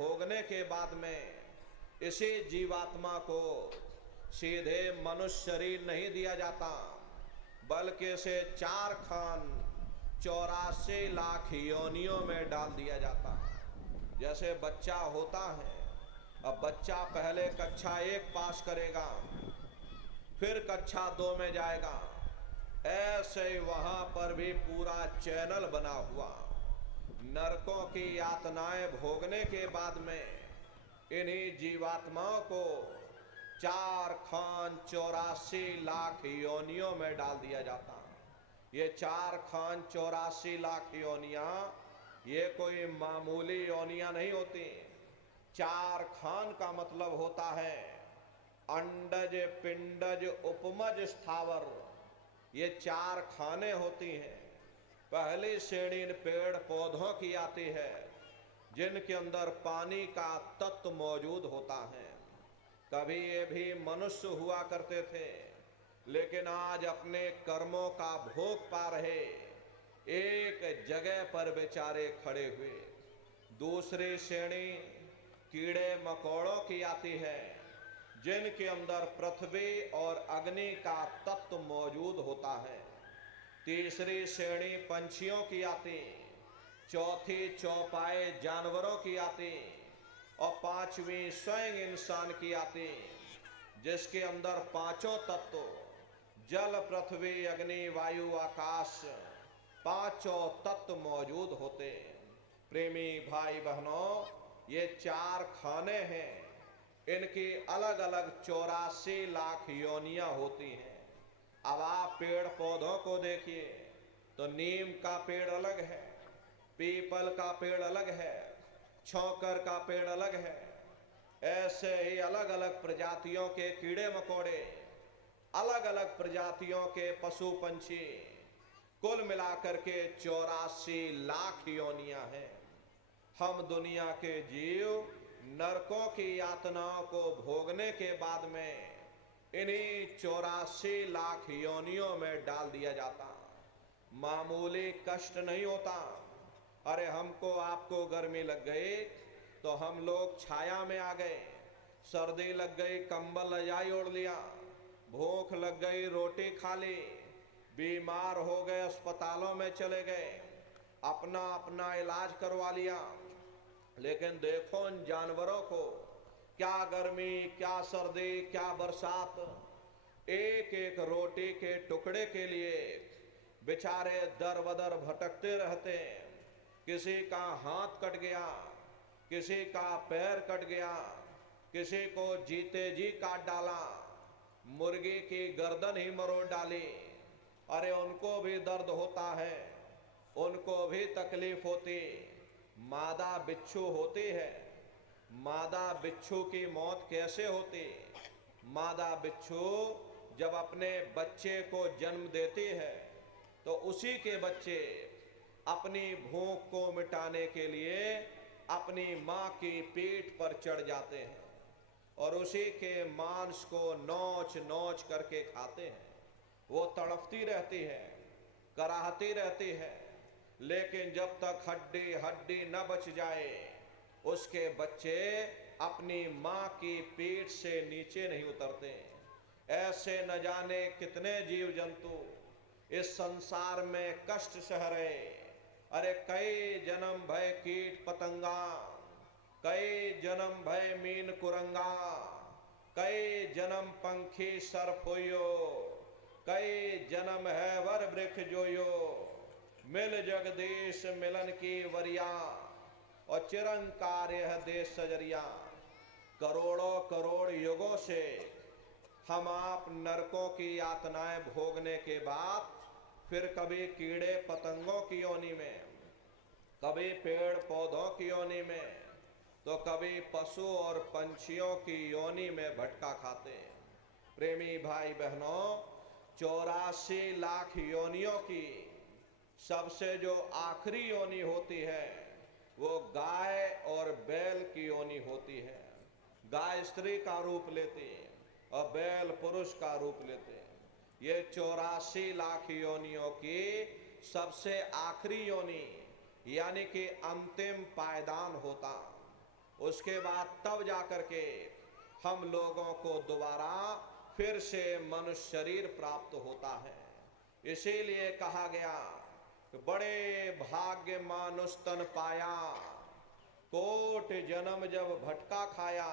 भोगने के बाद में इसी जीवात्मा को सीधे मनुष्य शरीर नहीं दिया जाता, बल्कि इसे 4 खान 84 लाख योनियों में डाल दिया जाता। जैसे बच्चा होता है, अब बच्चा पहले कक्षा 1 पास करेगा, फिर कक्षा 2 में जाएगा, ऐसे ही वहां पर भी पूरा चैनल बना हुआ। नरकों की यातनाएं भोगने के बाद में इन्हीं जीवात्माओं को 4 खान 84 लाख योनियों में डाल दिया जाता। ये 4 खान 84 लाख योनियां ये कोई मामूली योनियां नहीं होती। 4 खान का मतलब होता है अंडज पिंडज उपमज स्थावर, ये 4 खाने होती हैं। पहली श्रेणी इन पेड़ पौधों की आती है जिनके अंदर पानी का तत्व मौजूद होता है। कभी ये भी मनुष्य हुआ करते थे, लेकिन आज अपने कर्मों का भोग पा रहे एक जगह पर बेचारे खड़े हुए। दूसरी श्रेणी कीड़े मकोड़ों की आती है जिनके अंदर पृथ्वी और अग्नि का तत्व मौजूद होता है। तीसरी श्रेणी पंछियों की आती, चौथी चौपाए जानवरों की आती और 5वीं स्वयं इंसान की आती, जिसके अंदर 5 तत्व जल पृथ्वी अग्नि वायु आकाश 5 तत्व मौजूद होते। प्रेमी भाई बहनों, ये 4 खाने हैं, इनकी अलग अलग 84 लाख योनियां होती हैं। अब आप पेड़ पौधों को देखिए तो नीम का पेड़ अलग है, पीपल का पेड़ अलग है, छौकर का पेड़ अलग है। ऐसे ही अलग अलग प्रजातियों के कीड़े मकोड़े, अलग अलग प्रजातियों के पशु पंछी, कुल मिलाकर के 84 लाख योनियां हैं। हम दुनिया के जीव नरकों की यातनाओं को भोगने के बाद में इन्हीं 84 लाख योनियों में डाल दिया जाता। मामूली कष्ट नहीं होता। अरे हमको आपको गर्मी लग गई तो हम लोग छाया में आ गए, सर्दी लग गई कंबल रजाई ओढ़ लिया, भूख लग गई रोटी खा ली, बीमार हो गए अस्पतालों में चले गए, अपना अपना इलाज करवा लिया। लेकिन देखो उन जानवरों को, क्या गर्मी, क्या सर्दी, क्या बरसात, एक एक रोटी के टुकड़े के लिए बेचारे दर बदर भटकते रहते हैं। किसी का हाथ कट गया, किसी का पैर कट गया, किसी को जीते जी काट डाला, मुर्गी की गर्दन ही मरोड़ डाली। अरे उनको भी दर्द होता है, उनको भी तकलीफ होती। मादा बिच्छू होती है, मादा बिच्छू की मौत कैसे होती? मादा बिच्छू जब अपने बच्चे को जन्म देती है तो उसी के बच्चे अपनी भूख को मिटाने के लिए अपनी माँ की पीठ पर चढ़ जाते हैं और उसी के मांस को नोच नोच करके खाते हैं। वो तड़पती रहती है, कराहती रहती है, लेकिन जब तक हड्डी हड्डी न बच जाए उसके बच्चे अपनी माँ की पीठ से नीचे नहीं उतरते। ऐसे न जाने कितने जीव जंतु इस संसार में कष्ट सह रहे। अरे कई जन्म भय कीट पतंगा, कई जन्म भय मीन कुरंगा, कई जन्म पंखी सर्प होयो, कई जन्म है वर वृक्ष जोयो, मिल जगदीश मिलन की वरिया और चिरंकार यह देश सजरिया। करोड़ों करोड़ युगों से हम आप नरकों की यातनाएं भोगने के बाद फिर कभी कीड़े पतंगों की योनि में, कभी पेड़ पौधों की योनि में, तो कभी पशु और पंछियों की योनि में भटका खाते हैं। प्रेमी भाई बहनों, 84 लाख योनियों की सबसे जो आखिरी योनि होती है वो गाय और बैल की योनि होती है। गाय स्त्री का रूप लेती है और बैल पुरुष का रूप लेते हैं। ये 84 लाख योनियों की सबसे आखिरी योनि यानी कि अंतिम पायदान होता। उसके बाद तब जाकर के हम लोगों को दोबारा फिर से मनुष्य शरीर प्राप्त होता है। इसीलिए कहा गया बड़े भाग्य मानुष तन पाया, कोट जन्म जब भटका खाया,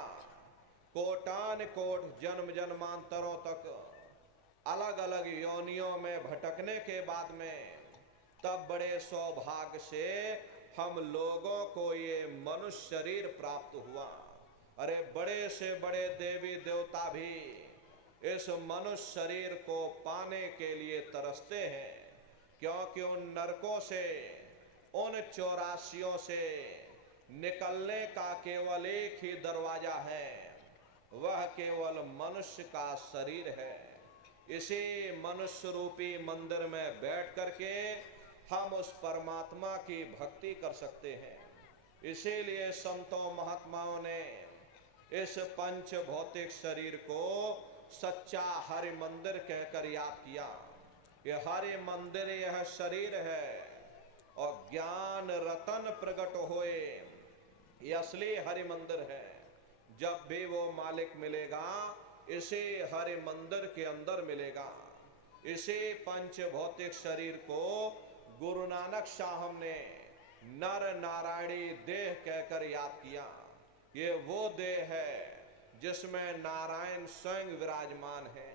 कोटान कोट जन्म जन्मांतरों तक अलग अलग योनियों में भटकने के बाद में तब बड़े सौभाग्य से हम लोगों को ये मनुष्य शरीर प्राप्त हुआ। अरे बड़े से बड़े देवी देवता भी इस मनुष्य शरीर को पाने के लिए तरसते हैं, क्योंकि उन नरकों से, उन 84 से निकलने का केवल एक ही दरवाजा है, वह केवल मनुष्य का शरीर है। इसी मनुष्य रूपी मंदिर में बैठ करके हम उस परमात्मा की भक्ति कर सकते हैं। इसीलिए संतों महात्माओं ने इस पंच भौतिक शरीर को सच्चा हरि मंदिर कहकर याद किया। ये हरि मंदिर यह शरीर है और ज्ञान रतन प्रकट होए, ये असली हरि मंदिर है। जब भी वो मालिक मिलेगा इसी हरि मंदिर के अंदर मिलेगा। इसी पंच भौतिक शरीर को गुरु नानक साहब ने नर नारायणी देह कहकर याद किया। ये वो देह है जिसमें नारायण स्वयं विराजमान है।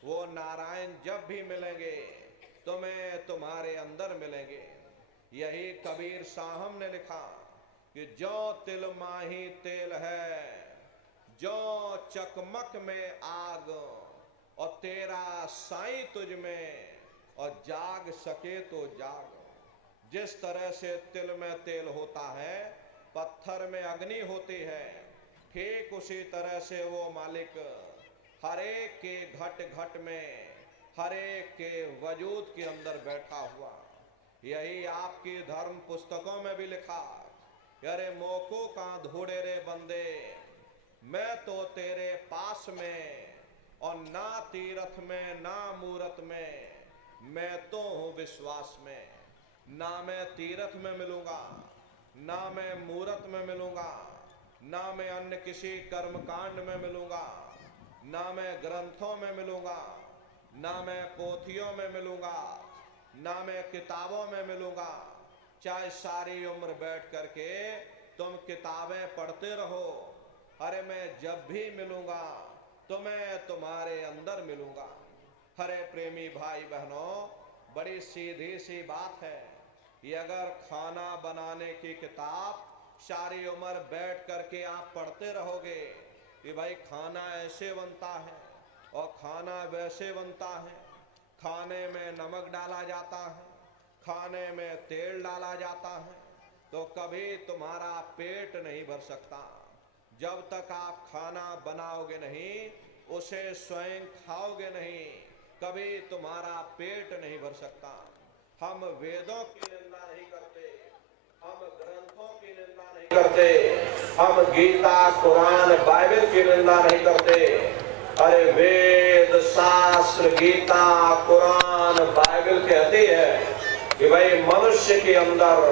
वो नारायण जब भी मिलेंगे तुम्हें तुम्हारे अंदर मिलेंगे। यही कबीर साहब ने लिखा कि जो तिल माही तेल है, जो चकमक में आग, और तेरा साईं तुझ में, और जाग सके तो जाग। जिस तरह से तिल में तेल होता है, पत्थर में अग्नि होती है, ठीक उसी तरह से वो मालिक हरेक के घट घट में, हरेक के वजूद के अंदर बैठा हुआ। यही आपकी धर्म पुस्तकों में भी लिखा, अरे मोको का धोड़े रे बंदे, मैं तो तेरे पास में, और ना तीरथ में ना मूरत में, मैं तो हूँ विश्वास में। ना मैं तीरथ में मिलूंगा, ना मैं मूरत में मिलूंगा, ना मैं अन्य किसी कर्म कांड में मिलूंगा, ना मैं ग्रंथों में मिलूंगा, ना मैं पोथियों में मिलूंगा, ना मैं किताबों में मिलूंगा। चाहे सारी उम्र बैठ करके तुम किताबें पढ़ते रहो, अरे मैं जब भी मिलूंगा तो मैं तुम्हारे अंदर मिलूंगा। हरे प्रेमी भाई बहनों, बड़ी सीधी सी बात है। ये अगर खाना बनाने की किताब सारी उम्र बैठ करके आप पढ़ते रहोगे कि भाई खाना ऐसे बनता है और खाना वैसे बनता है, खाने में नमक डाला जाता है, खाने में तेल डाला जाता है, तो कभी तुम्हारा पेट नहीं भर सकता। जब तक आप खाना बनाओगे नहीं, उसे स्वयं खाओगे नहीं, कभी तुम्हारा पेट नहीं भर सकता। हम वेदों की निंदा नहीं करते, हम ग्रंथों की निंदा नहीं करते, हम गीता कुरान बाइबल की निंदा नहीं करते। अरे वेद शास्त्र गीता कुरान बाइबल कहती है कि भाई मनुष्य के अंदर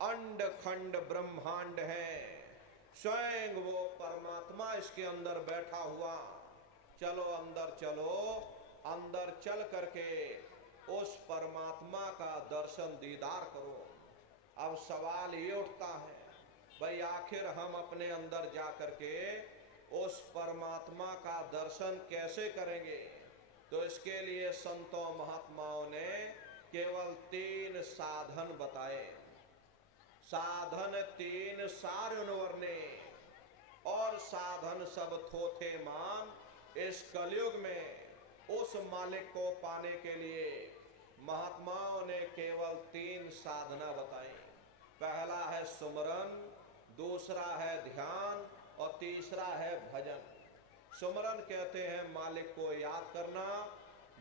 अंड खंड ब्रह्मांड है, स्वयं वो परमात्मा इसके अंदर बैठा हुआ। चलो अंदर चलो, अंदर चल करके उस परमात्मा का दर्शन दीदार करो। अब सवाल ये उठता है, भाई आखिर हम अपने अंदर जा करके उस परमात्मा का दर्शन कैसे करेंगे? तो इसके लिए संतों महात्माओं ने केवल 3 साधन बताए। साधन 3 सारण वर्णे, और साधन सब थोथे मान। इस कलयुग में उस मालिक को पाने के लिए महात्माओं ने केवल 3 साधना बताई। पहला है सुमरन, दूसरा है ध्यान, और तीसरा है भजन। सुमरन कहते हैं मालिक को याद करना,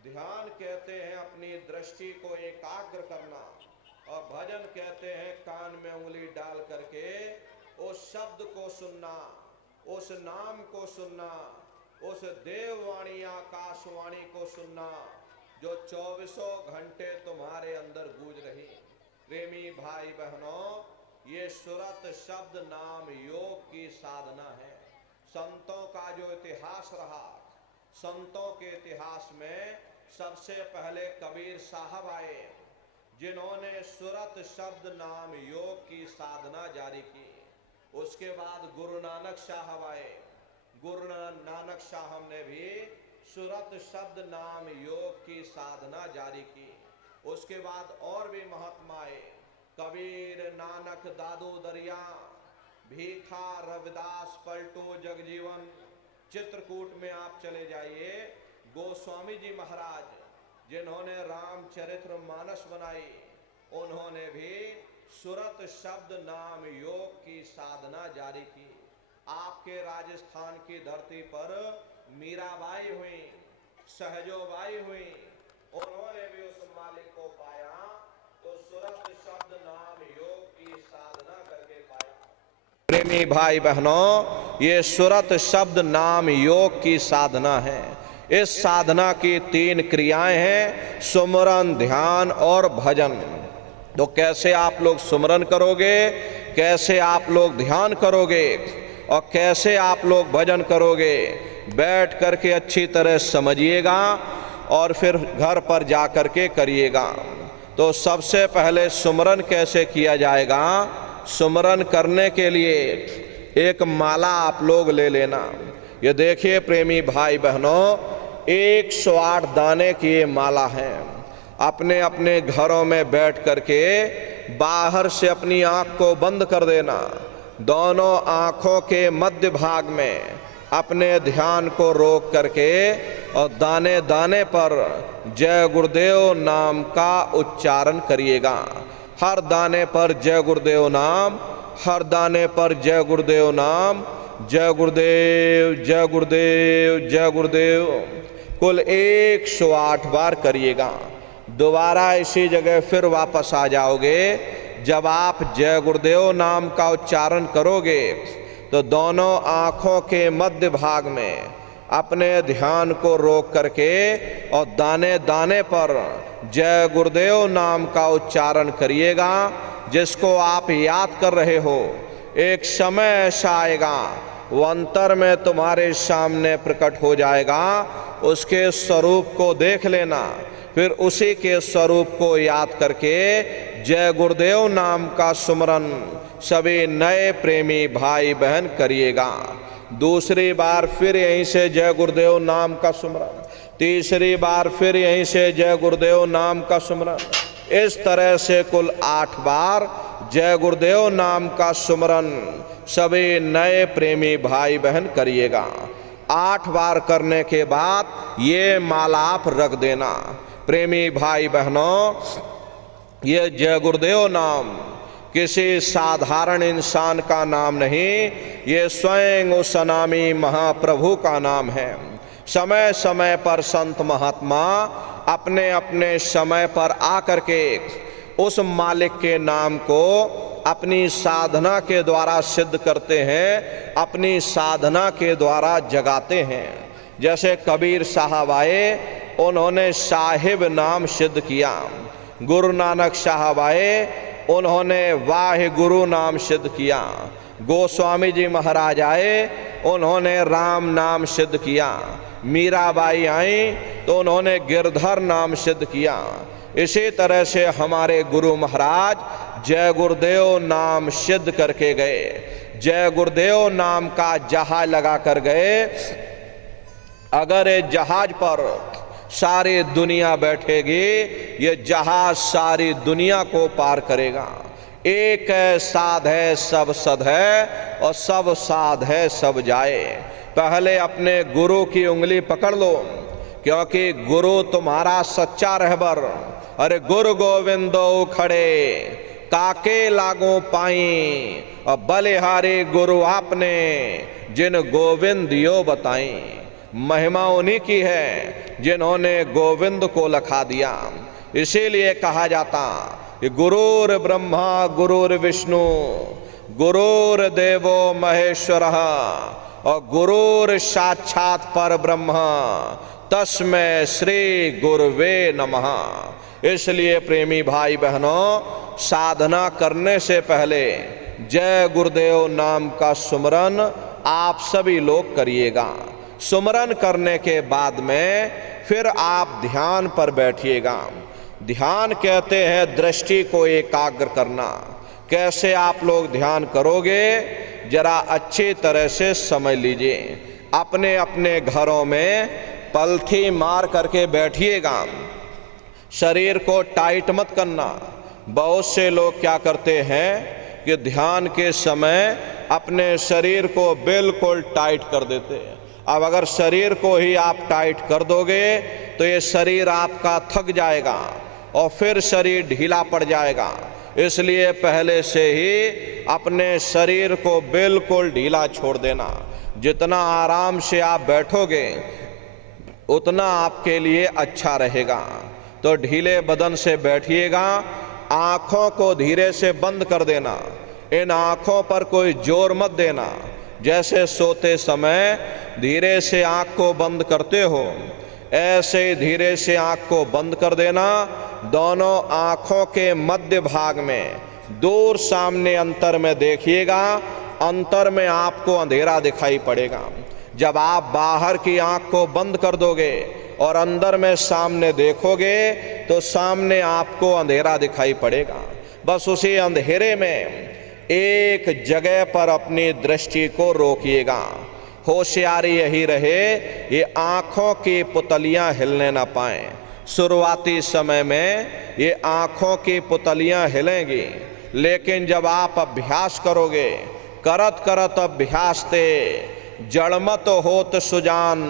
ध्यान कहते हैं अपनी दृष्टि को एकाग्र करना, और भजन कहते हैं कान में उंगली डाल करके उस शब्द को सुनना, उस नाम को सुनना, उस देववाणी आकाशवाणी को सुनना जो 24 घंटे तुम्हारे अंदर गूंज रही। प्रेमी भाई बहनों, ये सुरत शब्द नाम योग की संतों का जो इतिहास रहा, संतों के इतिहास में सबसे पहले कबीर साहब आए, जिन्होंने सुरत शब्द नाम योग की साधना जारी की। उसके बाद गुरु नानक साहब आए, गुरु नानक साहब ने भी सुरत शब्द नाम योग की साधना जारी की। उसके बाद और भी महात्मा आए, कबीर, नानक, दादू दरिया, भीखा, रविदास, पलटू, जगजीवन। चित्रकूट में आप चले जाइए, गोस्वामी जी महाराज जिन्होंने रामचरित्र मानस बनाई, उन्होंने भी सुरत शब्द नाम योग की साधना जारी की। आपके राजस्थान की धरती पर मीराबाई हुई, सहजोबाई हुई, उन्होंने भी उस मालिक को पाया तो सुरत शब्द नाम योग की साधना करके पाया। प्रेमी भाई बहनों, ये सुरत शब्द नाम योग की साधना है। इस साधना की 3 क्रियाएं हैं, सुमरन, ध्यान और भजन। तो कैसे आप लोग सुमरन करोगे, कैसे आप लोग ध्यान करोगे और कैसे आप लोग भजन करोगे, बैठ करके अच्छी तरह समझिएगा और फिर घर पर जा करके करिएगा। तो सबसे पहले सुमरन कैसे किया जाएगा, सुमरन करने के लिए एक माला आप लोग ले लेना। ये देखिए प्रेमी भाई बहनों, 108 दाने की ये माला है। अपने अपने घरों में बैठ करके बाहर से अपनी आंख को बंद कर देना, दोनों आंखों के मध्य भाग में अपने ध्यान को रोक करके और दाने दाने पर जय गुरुदेव नाम का उच्चारण करिएगा। हर दाने पर जय गुरुदेव नाम, हर दाने पर जय गुरुदेव नाम, जय गुरुदेव, जय गुरुदेव, जय गुरुदेव, कुल 108 बार करिएगा। दोबारा इसी जगह फिर वापस आ जाओगे। जब आप जय गुरुदेव नाम का उच्चारण करोगे तो दोनों आंखों के मध्य भाग में अपने ध्यान को रोक करके और दाने दाने पर जय गुरुदेव नाम का उच्चारण करिएगा। जिसको आप याद कर रहे हो, एक समय ऐसा आएगा वो अंतर में तुम्हारे सामने प्रकट हो जाएगा। उसके स्वरूप को देख लेना, फिर उसी के स्वरूप को याद करके जय गुरुदेव नाम का सुमरन सभी नए प्रेमी भाई बहन करिएगा। दूसरी बार फिर यहीं से जय गुरुदेव नाम का सुमरन, तीसरी बार फिर यहीं से जय गुरुदेव नाम का सुमरन। इस तरह से कुल 8 बार जय गुरुदेव नाम का सुमरन सभी नए प्रेमी भाई बहन करिएगा। 8 बार करने के बाद ये माला आप रख देना। प्रेमी भाई बहनों, ये जय गुरुदेव नाम किसी साधारण इंसान का नाम नहीं, ये स्वयं उस अनामी महाप्रभु का नाम है। समय समय पर संत महात्मा अपने अपने समय पर आकर के उस मालिक के नाम को अपनी साधना के द्वारा सिद्ध करते हैं, अपनी साधना के द्वारा जगाते हैं। जैसे कबीर साहब आए, उन्होंने साहिब नाम सिद्ध किया। गुरु नानक साहब आए, उन्होंने वाहे गुरु नाम सिद्ध किया। गोस्वामी जी महाराज आए, उन्होंने राम नाम सिद्ध किया। मीराबाई आई तो उन्होंने गिरधर नाम सिद्ध किया। इसी तरह से हमारे गुरु महाराज जय गुरुदेव नाम सिद्ध करके गए। जय गुरुदेव नाम का जहाज लगा कर गए। अगर ये जहाज पर सारी दुनिया बैठेगी, ये जहाज सारी दुनिया को पार करेगा। एक है साध है सब सद है, और सब साध है सब जाए। पहले अपने गुरु की उंगली पकड़ लो, क्योंकि गुरु तुम्हारा सच्चा रहबर। अरे गुरु गोविंदो खड़े काके लागो पाई, और बलिहारी गुरु आपने जिन गोविंद यो बताई। महिमा उन्हीं की है जिन्होंने गोविंद को लखा दिया। इसीलिए कहा जाता कि गुरुर ब्रह्मा गुरुर विष्णु गुरुर देवो महेश्वरः और गुरुर साक्षात पर ब्रह्म तस्मै श्री गुरुवे नमः। इसलिए प्रेमी भाई बहनों, साधना करने से पहले जय गुरुदेव नाम का सुमरन आप सभी लोग करिएगा। सुमरन करने के बाद में फिर आप ध्यान पर बैठिएगा। ध्यान कहते हैं दृष्टि को एकाग्र करना। कैसे आप लोग ध्यान करोगे, जरा अच्छी तरह से समझ लीजिए। अपने अपने घरों में पलथी मार करके बैठिएगा। शरीर को टाइट मत करना। बहुत से लोग क्या करते हैं कि ध्यान के समय अपने शरीर को बिल्कुल टाइट कर देते हैं। अब अगर शरीर को ही आप टाइट कर दोगे तो ये शरीर आपका थक जाएगा और फिर शरीर ढीला पड़ जाएगा। इसलिए पहले से ही अपने शरीर को बिल्कुल ढीला छोड़ देना। जितना आराम से आप बैठोगे उतना आपके लिए अच्छा रहेगा। तो ढीले बदन से बैठिएगा। आँखों को धीरे से बंद कर देना। इन आँखों पर कोई जोर मत देना। जैसे सोते समय धीरे से आँख को बंद करते हो, ऐसे ही धीरे से आँख को बंद कर देना। दोनों आँखों के मध्य भाग में दूर सामने अंतर में देखिएगा। अंतर में आपको अंधेरा दिखाई पड़ेगा। जब आप बाहर की आँख को बंद कर दोगे और अंदर में सामने देखोगे तो सामने आपको अंधेरा दिखाई पड़ेगा। बस उसी अंधेरे में एक जगह पर अपनी दृष्टि को रोकिएगा। होशियारी यही रहे ये आँखों की पुतलियां हिलने ना पाएं। शुरुआती समय में ये आँखों की पुतलियां हिलेंगी, लेकिन जब आप अभ्यास करोगे, करत करत अभ्यास ते जड़मत होत सुजान,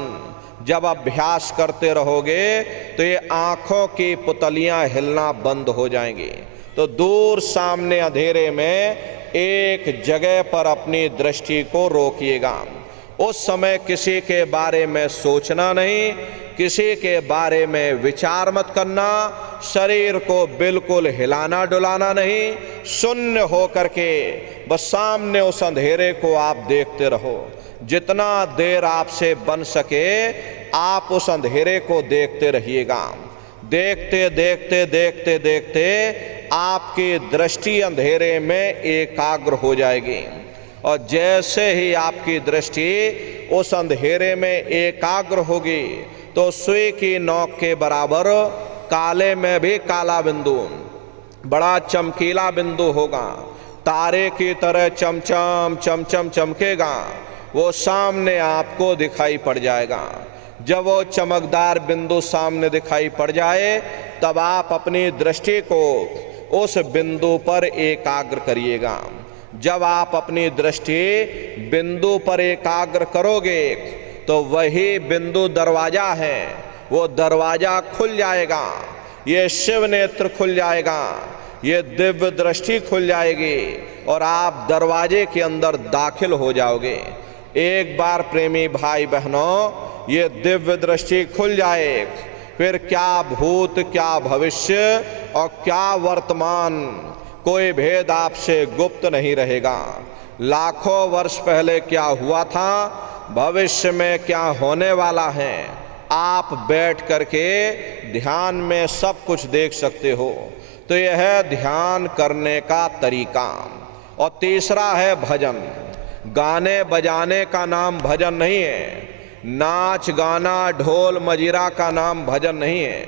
जब अभ्यास करते रहोगे तो ये आँखों की पुतलियां हिलना बंद हो जाएंगी। तो दूर सामने अंधेरे में एक जगह पर अपनी दृष्टि को रोकिएगा। उस समय किसी के बारे में सोचना नहीं, किसी के बारे में विचार मत करना। शरीर को बिल्कुल हिलाना डुलाना नहीं। शून्य हो करके बस सामने उस अंधेरे को आप देखते रहो। जितना देर आपसे बन सके आप उस अंधेरे को देखते रहिएगा। देखते देखते देखते देखते आपकी दृष्टि अंधेरे में एकाग्र हो जाएगी। और जैसे ही आपकी दृष्टि उस अंधेरे में एकाग्र होगी तो सुई की नोक के बराबर काले में भी काला बिंदु, बड़ा चमकीला बिंदु होगा। तारे की तरह चमचम चमचम चमकेगा। वो सामने आपको दिखाई पड़ जाएगा। जब वो चमकदार बिंदु सामने दिखाई पड़ जाए तब आप अपनी दृष्टि को उस बिंदु पर एकाग्र करिएगा। जब आप अपनी दृष्टि बिंदु पर एकाग्र करोगे तो वही बिंदु दरवाजा है। वो दरवाजा खुल जाएगा। ये शिव नेत्र खुल जाएगा। ये दिव्य दृष्टि खुल जाएगी और आप दरवाजे के अंदर दाखिल हो जाओगे। एक बार प्रेमी भाई बहनों ये दिव्य दृष्टि खुल जाए, फिर क्या भूत क्या भविष्य और क्या वर्तमान कोई भेद आपसे गुप्त नहीं रहेगा। लाखों वर्ष पहले क्या हुआ था, भविष्य में क्या होने वाला है, आप बैठ करके ध्यान में सब कुछ देख सकते हो। तो यह है ध्यान करने का तरीका। और तीसरा है भजन। गाने बजाने का नाम भजन नहीं है। नाच गाना ढोल मजीरा का नाम भजन नहीं है।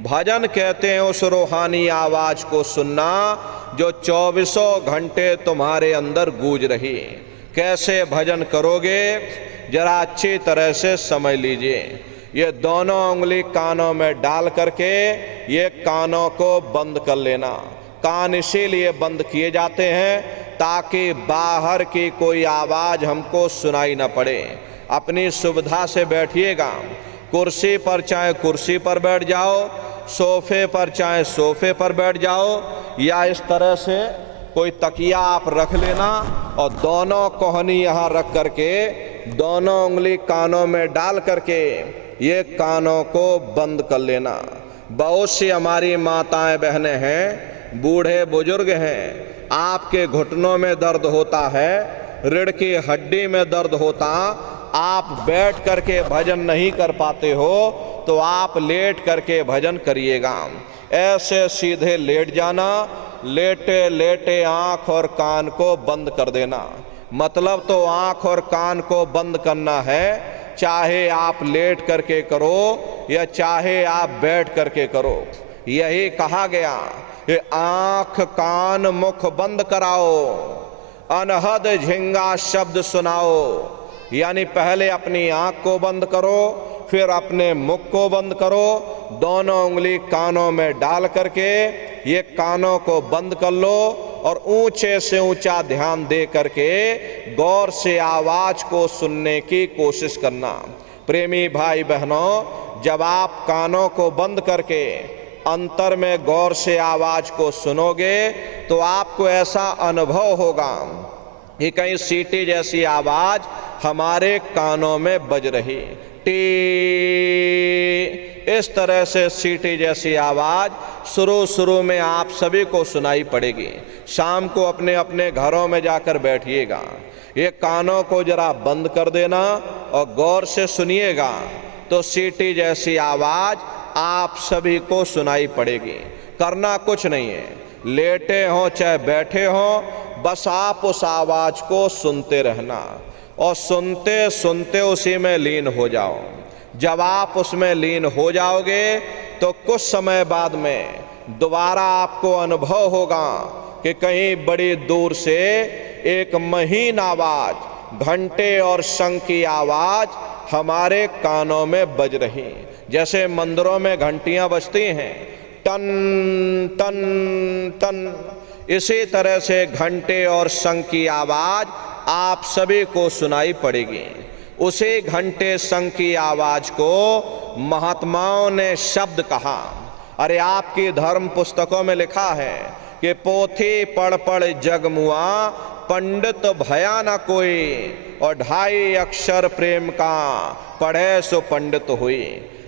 भजन कहते हैं उस रूहानी आवाज को सुनना जो 24 घंटे तुम्हारे अंदर गूंज रही। कैसे भजन करोगे जरा अच्छी तरह से समझ लीजिए। ये दोनों उंगली कानों में डाल करके ये कानों को बंद कर लेना। कान इसीलिए बंद किए जाते हैं ताकि बाहर की कोई आवाज हमको सुनाई न पड़े। अपनी सुविधा से बैठिएगा। कुर्सी पर चाहे कुर्सी पर बैठ जाओ, सोफे पर चाहे सोफे पर बैठ जाओ, या इस तरह से कोई तकिया आप रख लेना और दोनों कोहनी यहाँ रख करके दोनों उंगली कानों में डाल करके ये कानों को बंद कर लेना। बहुत सी हमारी माताएं बहनें हैं, बूढ़े बुजुर्ग हैं, आपके घुटनों में दर्द होता है, रीढ़ की हड्डी में दर्द होता, आप बैठ करके भजन नहीं कर पाते हो तो आप लेट करके भजन करिएगा। ऐसे सीधे लेट जाना, लेटे लेटे आँख और कान को बंद कर देना। मतलब तो आंख और कान को बंद करना है, चाहे आप लेट करके करो या चाहे आप बैठ करके करो। यही कहा गया कि आंख कान मुख बंद कराओ, अनहद झिंगा शब्द सुनाओ। यानी पहले अपनी आंख को बंद करो, फिर अपने मुख को बंद करो, दोनों उंगली कानों में डाल करके ये कानों को बंद कर लो और ऊंचे से ऊंचा ध्यान दे करके गौर से आवाज को सुनने की कोशिश करना। प्रेमी भाई बहनों, जब आप कानों को बंद करके अंतर में गौर से आवाज को सुनोगे तो आपको ऐसा अनुभव होगा कि कहीं सीटी जैसी आवाज हमारे कानों में बज रही, टी, इस तरह से सीटी जैसी आवाज शुरू में आप सभी को सुनाई पड़ेगी। शाम को अपने अपने घरों में जाकर बैठिएगा, ये कानों को जरा बंद कर देना और गौर से सुनिएगा तो सीटी जैसी आवाज आप सभी को सुनाई पड़ेगी। करना कुछ नहीं है, लेटे हो चाहे बैठे हो, बस आप उस आवाज को सुनते रहना और सुनते सुनते उसी में लीन हो जाओ। जब आप उसमें लीन हो जाओगे तो कुछ समय बाद में दोबारा आपको अनुभव होगा कि कहीं बड़ी दूर से एक महीन आवाज, घंटे और शंख की आवाज हमारे कानों में बज रही। जैसे मंदिरों में घंटियां बजती हैं, टन टन टन, इसी तरह से घंटे और शंख की आवाज आप सभी को सुनाई पड़ेगी। उसी घंटे शंख की आवाज को महात्माओं ने शब्द कहा। अरे आपकी धर्म पुस्तकों में लिखा है कि पोथी पढ़ पढ़ जग मुआ, पंडित भया न कोई, और 2.5 अक्षर प्रेम का पढ़े सो पंडित हुई।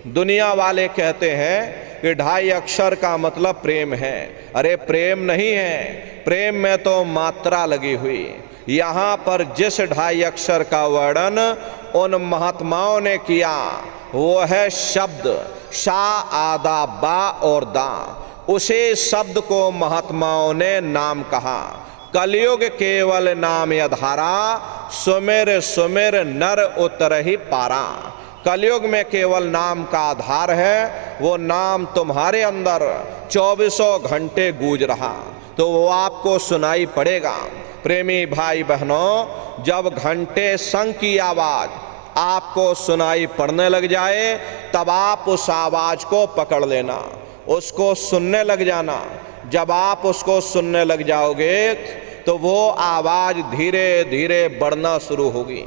दुनिया वाले कहते हैं कि 2.5 अक्षर का मतलब प्रेम है। अरे प्रेम नहीं है, प्रेम में तो मात्रा लगी हुई। यहाँ पर जिस 2.5 अक्षर का वर्णन उन महात्माओं ने किया वो है शब्द शा, आदा, बा और दा। उसी शब्द को महात्माओं ने नाम कहा। कलयुग केवल नाम आधारा, सुमिर सुमिर नर उतरहि पारा। कलयुग में केवल नाम का आधार है, वो नाम तुम्हारे अंदर 24 घंटे गूंज रहा तो वो आपको सुनाई पड़ेगा। प्रेमी भाई बहनों, जब घंटे शंख की आवाज आपको सुनाई पड़ने लग जाए तब आप उस आवाज को पकड़ लेना, उसको सुनने लग जाना। जब आप उसको सुनने लग जाओगे तो वो आवाज धीरे धीरे बढ़ना शुरू होगी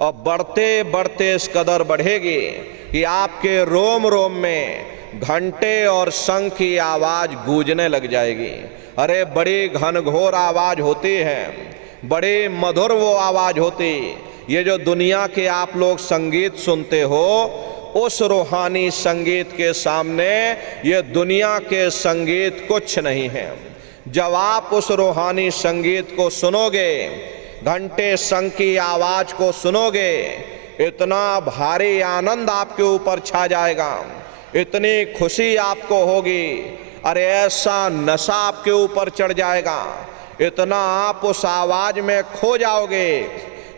और बढ़ते बढ़ते इस कदर बढ़ेगी कि आपके रोम रोम में घंटे और शंख की आवाज गूंजने लग जाएगी। अरे बड़ी घनघोर आवाज होती है, बड़ी मधुर वो आवाज होती। ये जो दुनिया के आप लोग संगीत सुनते हो, उस रूहानी संगीत के सामने ये दुनिया के संगीत कुछ नहीं है। जब आप उस रूहानी संगीत को सुनोगे, घंटे शंख की आवाज को सुनोगे, इतना भारी आनंद आपके ऊपर छा जाएगा, इतनी खुशी आपको होगी। अरे ऐसा नशा आपके ऊपर चढ़ जाएगा, इतना आप उस आवाज में खो जाओगे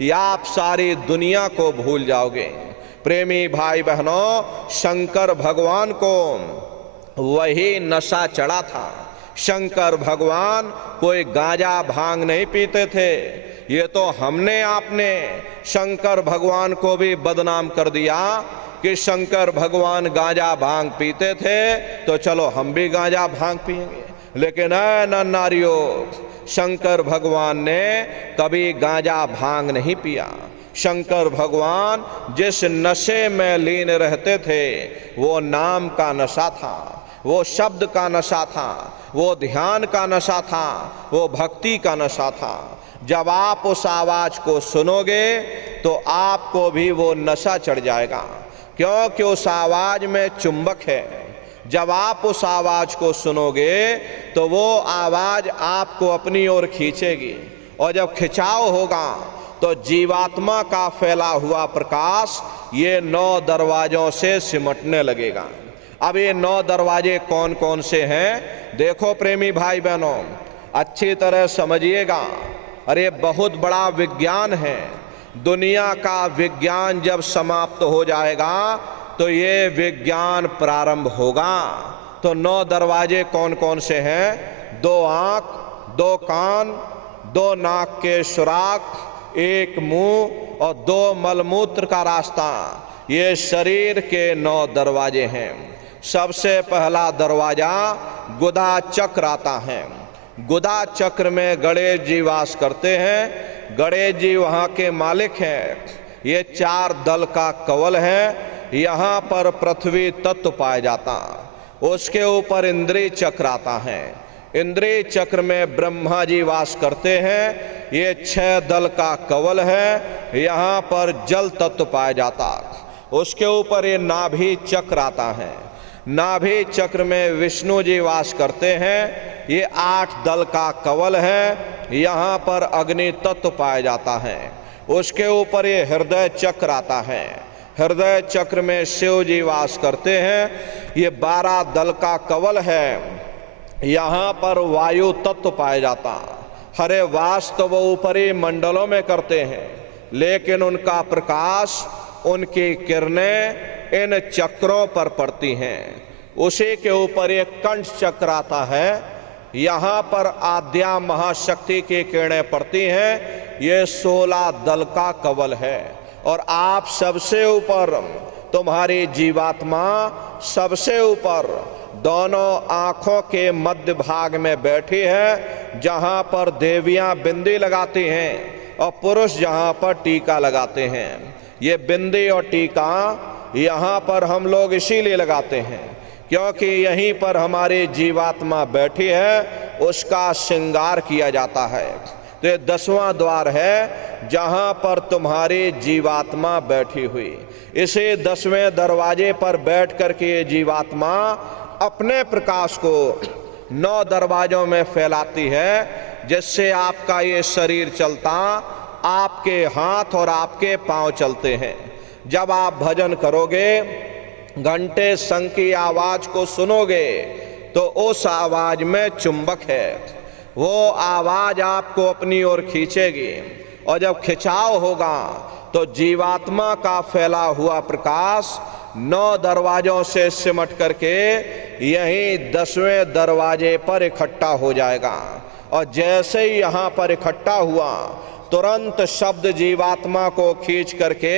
या आप सारी दुनिया को भूल जाओगे। प्रेमी भाई बहनों, शंकर भगवान को वही नशा चढ़ा था। शंकर भगवान कोई गांजा भांग नहीं पीते थे। ये तो हमने आपने शंकर भगवान को भी बदनाम कर दिया कि शंकर भगवान गांजा भांग पीते थे तो चलो हम भी गांजा भांग पिएंगे। लेकिन न नारियों, शंकर भगवान ने कभी गांजा भांग नहीं पिया। शंकर भगवान जिस नशे में लीन रहते थे वो नाम का नशा था, वो शब्द का नशा था, वो ध्यान का नशा था, वो भक्ति का नशा था। जब आप उस आवाज को सुनोगे तो आपको भी वो नशा चढ़ जाएगा, क्योंकि उस आवाज में चुंबक है। जब आप उस आवाज को सुनोगे तो वो आवाज आपको अपनी ओर खींचेगी और जब खिंचाव होगा तो जीवात्मा का फैला हुआ प्रकाश ये 9 दरवाजों से सिमटने लगेगा। अब ये 9 दरवाजे कौन कौन से हैं? देखो प्रेमी भाई बहनों, अच्छी तरह समझिएगा। अरे बहुत बड़ा विज्ञान है। दुनिया का विज्ञान जब समाप्त हो जाएगा तो ये विज्ञान प्रारंभ होगा। तो 9 दरवाजे कौन कौन से हैं? 2 आँख, 2 कान, 2 नाक के सुराख, 1 मुंह और 2 मलमूत्र का रास्ता। ये शरीर के 9 दरवाजे हैं। सबसे पहला दरवाजा गुदा चक्र आता है। गुदा चक्र में गणेश जी वास करते हैं। गणेश जी वहाँ के मालिक हैं। ये 4 दल का कवल है। यहाँ पर पृथ्वी तत्व पाया जाता। उसके ऊपर इंद्रिय चक्र आता है। इंद्रिय चक्र में ब्रह्मा जी वास करते हैं। ये 6 दल का कवल है। यहाँ पर जल तत्व पाया जाता। उसके ऊपर ये नाभि चक्र आता है। नाभि चक्र में विष्णु जी वास करते हैं। ये 8 दल का कवल है। यहाँ पर अग्नि तत्व पाया जाता है। उसके ऊपर ये हृदय चक्र आता है। हृदय चक्र में शिव जी वास करते हैं। ये 12 दल का कवल है। यहाँ पर वायु तत्व पाया जाता। हरे वास तो वो ऊपरी मंडलों में करते हैं, लेकिन उनका प्रकाश, उनकी किरणें इन चक्रों पर पड़ती हैं। उसी के ऊपर एक कंठ चक्र आता है। यहाँ पर आद्या महाशक्ति की किरणें पड़ती हैं। ये 16 दल का कवल है। और आप सबसे ऊपर, तुम्हारी जीवात्मा सबसे ऊपर दोनों आँखों के मध्य भाग में बैठी है, जहाँ पर देवियाँ बिंदी लगाती हैं और पुरुष जहाँ पर टीका लगाते हैं। ये बिंदी और टीका यहाँ पर हम लोग इसीलिए लगाते हैं क्योंकि यहीं पर हमारी जीवात्मा बैठी है, उसका श्रृंगार किया जाता है। तो ये 10वां द्वार है जहाँ पर तुम्हारी जीवात्मा बैठी हुई। इसी 10वें दरवाजे पर बैठ कर के ये जीवात्मा अपने प्रकाश को 9 दरवाजों में फैलाती है, जिससे आपका ये शरीर चलता, आपके हाथ और आपके पांव चलते हैं। जब आप भजन करोगे, घंटे शंख की आवाज को सुनोगे, तो उस आवाज में चुंबक है। वो आवाज आपको अपनी ओर खींचेगी और जब खिंचाव होगा तो जीवात्मा का फैला हुआ प्रकाश 9 दरवाजों से सिमट करके यहीं 10वें दरवाजे पर इकट्ठा हो जाएगा। और जैसे ही यहाँ पर इकट्ठा हुआ, तुरंत शब्द जीवात्मा को खींच करके